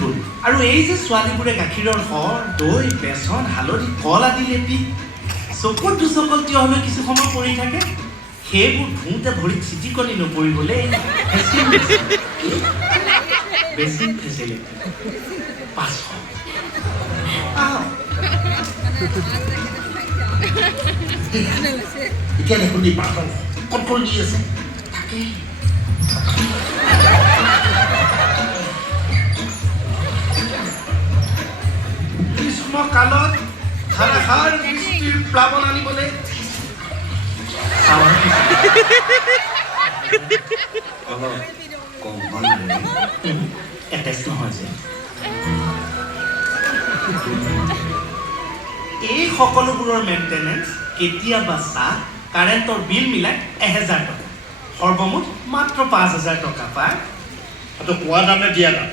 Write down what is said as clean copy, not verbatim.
গ'ল আৰু এই যে ছোৱালীবোৰে গাখীৰৰ সৰ দৈ বেচন হালধি কল আদি লেপি চকুত দুচকল থিয় হ'লে কিছু সময় পৰি থাকে সেইবোৰ ধুওঁতে ভৰিত চিটিকনি নপৰিবলৈ বেছিক ফেচিলিটি 500 এতিয়া দেখোন দি পাতল কণ্ট্ৰল দি আছে তাকে গ্ৰীষ্মকালত ধাৰাসাৰ বৃষ্টিৰ প্লাৱন আনিবলৈ এটেচ নহয় যে এই সকলোবোৰৰ মেইনটেনেন্স কেতিয়াবা চাহ কাৰেণ্টৰ বিল মিলাই 1000 টকা সৰ্বমুঠ মাত্ৰ 5000 টকা পায় কোৱা দামে দিয়া দাম